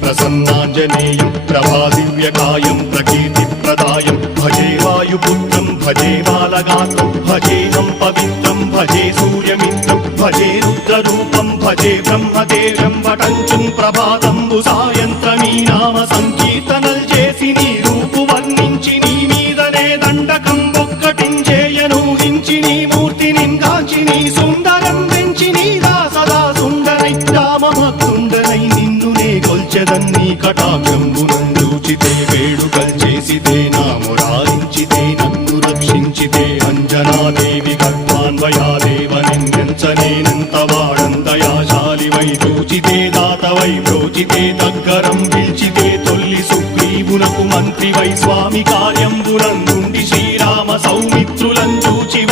प्रसन्नाञ्जनेयं प्रभादिव्यकायं प्रकीर्तिप्रदायं भजे वायुपुत्रं भजे बालगात्रं भजेऽहं पवित्रं भजे सूर्यमित्रं भजे रुद्ररूपं भजे ब्रह्मदेवं वटञ्चं ప్రభాతంబు సాయంత్రమీ నామ సంకీర్తనల్ చేసి నీ రూపు వర్ణించి నీ మీదనే దండకం ఒక్కటించేయను హించి నీ మూర్తిని గాంచి నీ సుందరం పెంచి నీ దాసదా సుందరై రామభక్తుండనై నిన్నునే గొల్చెదన్ని కటాక్షంబునందూచితే వేడుకల్ చేసితే నా మురారించితే నన్ను రక్షించితే అంజనాదేవి గర్భాన్వయాదేవ నిన్నెంచనేనంత వాడందయాశాలివై చూచితే దాతవై ప్రోచితే దగ్గరం పిలిచితే తొల్లి సుగ్రీవునకు మంత్రివై స్వామి కార్యంబునందుండి శ్రీరామ సౌమిత్రులం చూచి